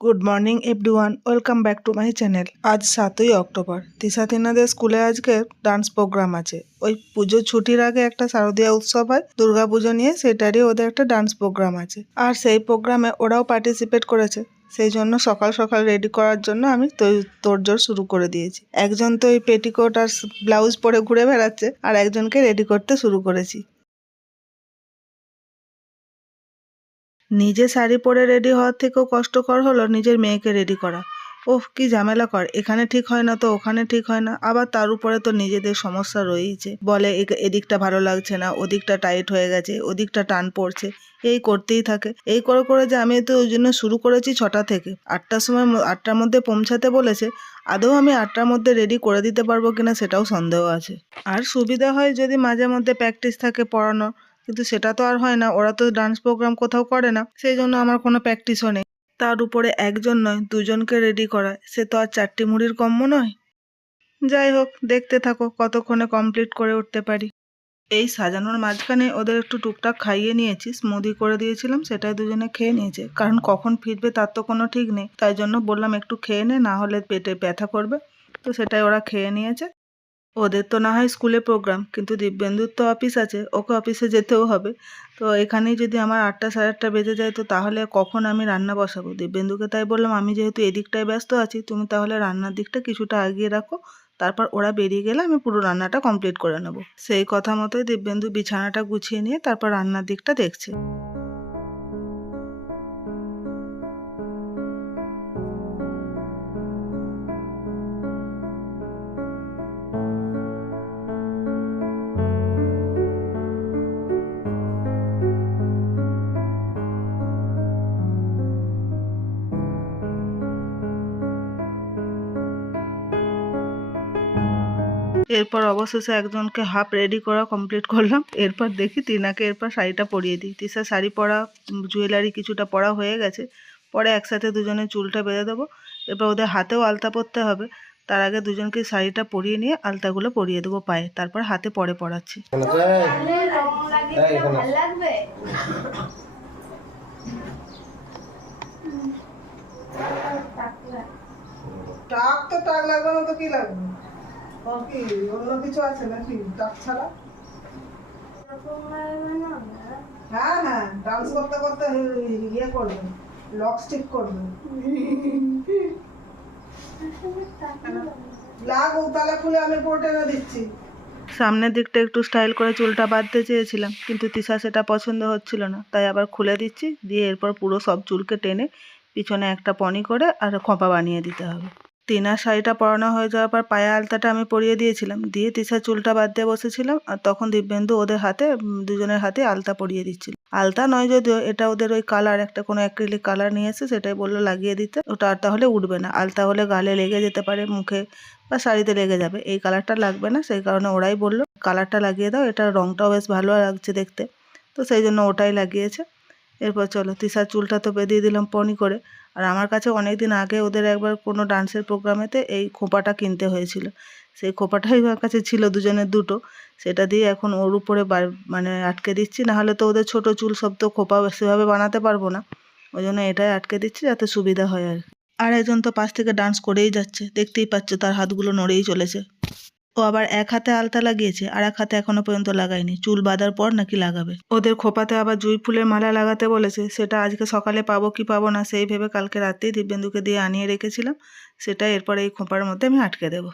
Good morning everyone, welcome back to my channel. আজ 7ই October. Tisha তিনাদের স্কুলে আজকে ডান্স প্রোগ্রাম আছে। ওই পুজোর ছুটির আগে একটা শারদীয়া উৎসব হয় দুর্গা পুজো নিয়ে, সেটারই ওদের একটা ডান্স প্রোগ্রাম আছে। আর সেই প্রোগ্রামে ওরাও পার্টিসিপেট করেছে। সেই জন্য সকাল সকাল রেডি করার জন্য আমি তোড়জোড় শুরু করে দিয়েছি। একজন তো ওই পেটিকোট আর ব্লাউজ পরে ঘুরে বেড়াচ্ছে, আর একজনকে রেডি করতে শুরু করেছি। নিজে শাড়ি পরে রেডি হওয়ার থেকেও কষ্টকর হলো নিজের মেয়েকে রেডি করা। ওহ, কি ঝামেলা! এখানে ঠিক হয় না তো ওখানে ঠিক হয় না, আবার তার উপরে তো নিজেদের সমস্যা রয়েইছে। বলে এদিকটা ভালো লাগছে না, ওদিকটা টাইট হয়ে গেছে, ওদিকটা টান পড়ছে, এই করতেই থাকে। এই করে করে যে আমি তো ওই জন্য শুরু করেছি 6টা থেকে। 8টার সময় 8টার মধ্যে পৌঁছাতে বলেছে। আদৌ আমি 8টার মধ্যে রেডি করে দিতে পারবো কিনা সেটাও সন্দেহ আছে। আর সুবিধা হয় যদি মাঝে মধ্যে প্র্যাকটিস থাকে পড়ানোর, কিন্তু সেটা তো আর হয় না। ওরা তো ডান্স প্রোগ্রাম কোথাও করে না, সেই জন্য আমার কোনো প্র্যাকটিসও নেই। তার উপরে একজন নয়, দুজনকে রেডি করা, সে তো আর 4টি মুড়ির কম্ম নয়। যাই হোক, দেখতে থাকো কতক্ষণে কমপ্লিট করে উঠতে পারি। এই সাজানোর মাঝখানে ওদের একটু টুকটাক খাইয়ে নিয়েছি, স্মুদি করে দিয়েছিলাম, সেটাই দুজনে খেয়ে নিয়েছে। কারণ কখন ফিরবে তার তো কোনো ঠিক নেই, তাই জন্য বললাম একটু খেয়ে নে, না হলে পেটে ব্যথা করবে। তো সেটাই ওরা খেয়ে নিয়েছে। ওদের তো না হয় স্কুলে প্রোগ্রাম, কিন্তু দিব্যেন্দুর তো অফিস আছে, ওকে অফিসে যেতেও হবে। তো এখানেই যদি আমার 8টা সাড়ে 8টা বেজে যায়, তো তাহলে কখন আমি রান্না বসাবো? দিব্যেন্দুকে তাই বললাম, আমি যেহেতু এদিকটায় ব্যস্ত আছি, তুমি তাহলে রান্নার দিকটা কিছুটা এগিয়ে রাখো, তারপর ওরা বেরিয়ে গেলে আমি পুরো রান্নাটা কমপ্লিট করে নেব। সেই কথা মতোই দিব্যেন্দু বিছানাটা গুছিয়ে নিয়ে তারপর রান্নার দিকটা দেখছে। এরপর অবশেষে একজনকে হাফ রেডি করা কমপ্লিট করলাম। এরপর দেখি টিনাকে এরপর শাড়িটা পরিয়ে দিই। তিশা শাড়ি পরা, জুয়েলারি কিছুটা পরা হয়ে গেছে। পরে একসাথে দুজনের চুলটা বেঁধে দেবো। এরপর ওদের হাতেও আলতা পরতে হবে। তার আগে দুজনকে শাড়িটা পরিয়ে নিয়ে আলতাগুলো পরিয়ে দেবো পায়ে, তারপর হাতে পরে পরাচ্ছি। টাক তো টাক লাগবে না তো কি লাগবে? কি অন্য কিছু আছে নাকি টাক ছাড়া? হ্যাঁ হ্যাঁ, ডান্স করতে করতে ইয়ে করবে, লক স্টিক করবে। লাগু তাহলে খুলে আমি পরে এনে দিচ্ছি। সামনের দিকটা একটু স্টাইল করে চুলটা বাঁধতে চেয়েছিলাম, কিন্তু তিশা সেটা পছন্দ হচ্ছিল না, তাই আবার খুলে দিচ্ছি। দিয়ে এরপর পুরো সব চুলকে টেনে পিছনে একটা পনি করে আর খোঁপা বানিয়ে দিতে হবে। তিনার শাড়িটা পরানো হয়ে যাওয়ার পর পায়ে আলতাটা আমি পরিয়ে দিয়েছিলাম, দিয়ে তিশার চুলটা বাঁধতে বসেছিলাম। আর তখন দিব্যেন্দু ওদের হাতে দুজনের হাতে আলতা পরিয়ে দিচ্ছিল। আলতা নয় যদিও, এটা ওদের ওই কালার, একটা কোনো অ্যাক্রিলিক কালার নিয়ে এসে সেটাই বললো লাগিয়ে দিতে। ওটা আর তাহলে উঠবে না, আলতা হলে গালে লেগে যেতে পারে, মুখে বা শাড়িতে লেগে যাবে। এই কালারটা লাগবে না, সেই কারণে ওরাই বললো কালারটা লাগিয়ে দাও, এটার রঙটাও বেশ ভালো লাগছে দেখতে। তো সেই জন্য ওটাই লাগিয়েছে। এরপর চলো, তিশার চুলটা তো বেঁধিয়ে দিলাম পনি করে। আর আমার কাছে অনেক দিন আগে ওদের একবার কোনো ডান্সের প্রোগ্রামেতে এই খোঁপাটা কিনতে হয়েছিল। সেই খোঁপাটাই আমার কাছে ছিল, দুজনের দুটো। সেটা দিয়ে এখন ওর উপরে মানে আটকে দিচ্ছি, নাহলে তো ওদের ছোট চুল, সব তো খোঁপা সেভাবে বানাতে পারবো না। ওই জন্য এটাই আটকে দিচ্ছি যাতে সুবিধা হয় আর কি। আর একজন তো পাশ থেকে ডান্স করেই যাচ্ছে, দেখতেই পাচ্ছ তার হাতগুলো নড়েই চলেছে। ও আবার এক হাতে আলতা লাগিয়েছে, আর এক হাতে এখনো পর্যন্ত লাগায়নি। চুল বাঁধার পর নাকি লাগাবে। ওদের খোপাতে আবার জুঁই ফুলের মালা লাগাতে বলেছে, সেটা আজকে সকালে পাবো কি পাবো না সেই ভেবে কালকে রাতেই দিব্যেন্দুকে দিয়ে আনিয়ে রেখেছিলাম। সেটা এরপর এই খোঁপার মধ্যে আমি আটকে দেবো।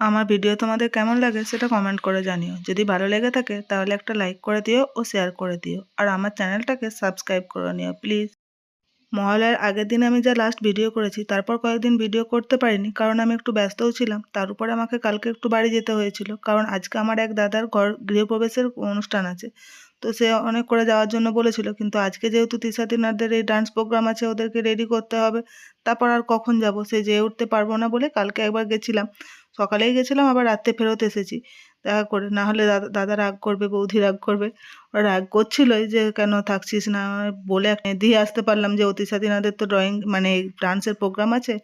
আমার ভিডিও তোমাদের কেমন লাগে সেটা কমেন্ট করে জানিও। যদি ভালো লেগে থাকে তাহলে একটা লাইক করে দিও ও শেয়ার করে দিও, আর আমার চ্যানেলটাকে সাবস্ক্রাইব করে নিও প্লিজ। মহালয়ার আগের দিন আমি যা লাস্ট ভিডিও করেছি, তারপর কয়েকদিন ভিডিও করতে পারিনি, কারণ আমি একটু ব্যস্তও ছিলাম। তার উপরে আমাকে কালকে একটু বাড়ি যেতে হয়েছিল, কারণ আজকে আমার এক দাদার গৃহপ্রবেশের অনুষ্ঠান আছে। তো সে অনেক করে যাওয়ার জন্য বলেছিল, কিন্তু আজকে যেহেতু তিশা তিনাদের এই ডান্স প্রোগ্রাম আছে, ওদেরকে রেডি করতে হবে। তারপর আর কখন যাব, সে যেয়ে উঠতে পারবো না বলে কালকে একবার গেছিলাম। সকালেই গেছিলাম, আবার রাত্রে ফেরত এসেছি দেখা করে। না হলে দাদা রাগ করবে, বৌদি রাগ করবে। ওরা রাগ করছিলই যে কেন থাকছিস না, বলে দিয়ে আসতে পারলাম যে তিশা তিনাদের তো ড্রয়িং মানে ডান্সের প্রোগ্রাম আছে,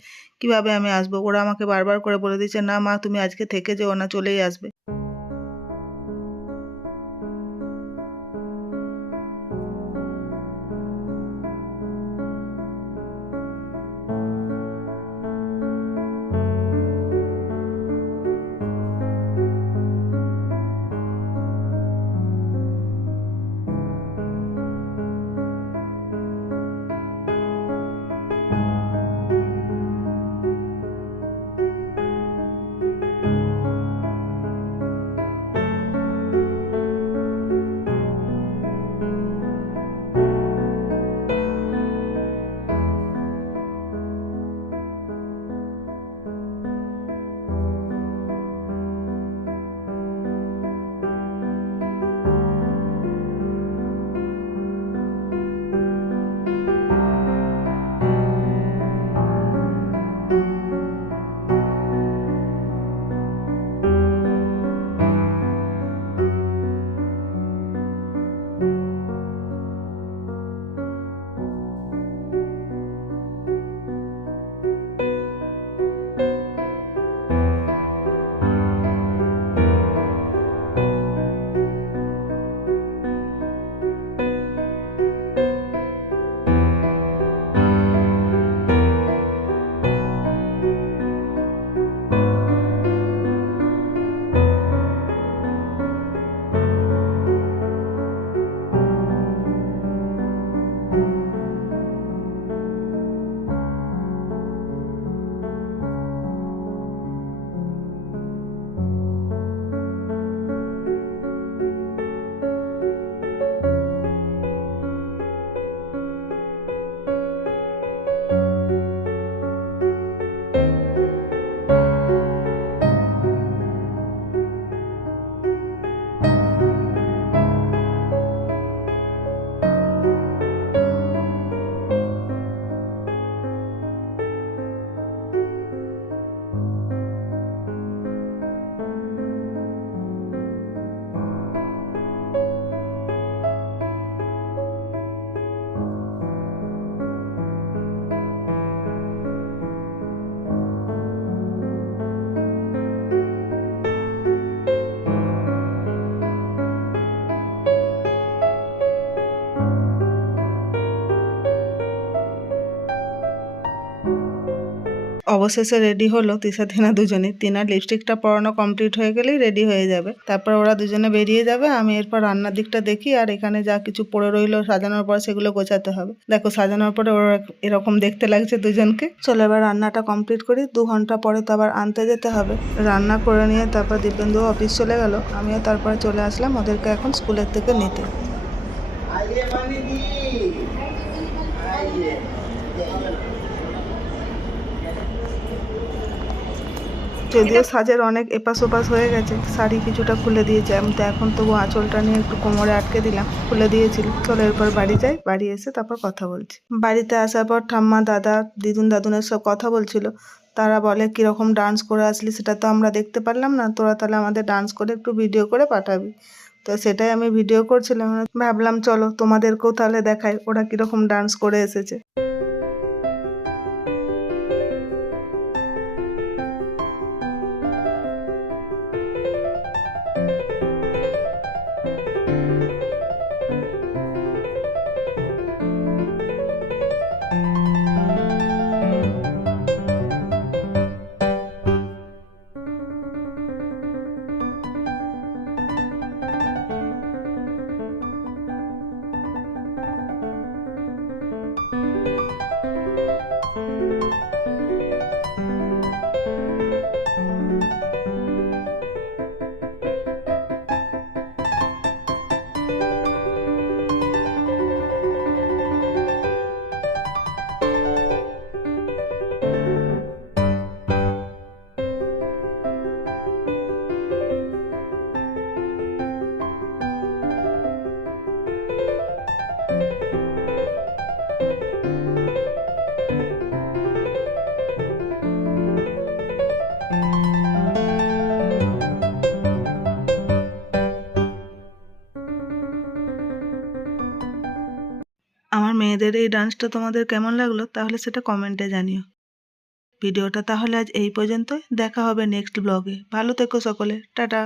কিভাবে আমি আসবো? ওরা আমাকে বারবার করে বলে দিচ্ছে, না মা তুমি আজকে থেকে যেও না, চলেই আসবে। অবশেষে রেডি হলো তিশা তিনা দুজনে। তিনার লিপস্টিকটা পরানো কমপ্লিট হয়ে গেলেই রেডি হয়ে যাবে, তারপর ওরা দুজনে বেরিয়ে যাবে। আমি এরপর রান্নার দিকটা দেখি, আর এখানে যা কিছু পড়ে রইলো সাজানোর পর সেগুলো গোছাতে হবে। দেখো সাজানোর পরে ওরা এরকম দেখতে লাগছে দুজনকে। চলো এবার রান্নাটা কমপ্লিট করি, 2 ঘন্টা পরে তো আবার আনতে যেতে হবে। রান্না করে নিয়ে তারপর দিব্যেন্দু অফিস চলে গেল, আমিও তারপরে চলে আসলাম ওদেরকে এখন স্কুলের থেকে নিতে। যদিও সাজের অনেক এপাশ ওপাশ হয়ে গেছে, শাড়ি কিছুটা খুলে দিয়েছে, আমি তো এখন তবু আঁচলটা নিয়ে একটু কোমরে আটকে দিলাম, খুলে দিয়েছিল। চলো এরপর বাড়ি যাই, বাড়ি এসে তারপর কথা বলছি। বাড়িতে আসার পর ঠাম্মা, দাদা, দিদুন দাদুনের সব কথা বলছিল। তারা বলে কীরকম ডান্স করে আসলি, সেটা তো আমরা দেখতে পারলাম না, তোরা তাহলে আমাদের ডান্স করে একটু ভিডিও করে পাঠাবি। তো সেটাই আমি ভিডিও করছিলাম, ভাবলাম চলো তোমাদেরকেও তাহলে দেখাই ওরা কীরকম ডান্স করে এসেছে। আমার মেয়েদের এই ডান্সটা তোমাদের কেমন লাগলো তাহলে সেটা কমেন্টে জানিও। ভিডিওটা তাহলে আজ এই পর্যন্তই, দেখা হবে নেক্সট ব্লগে। ভালো থেকো সকলে, টাটা।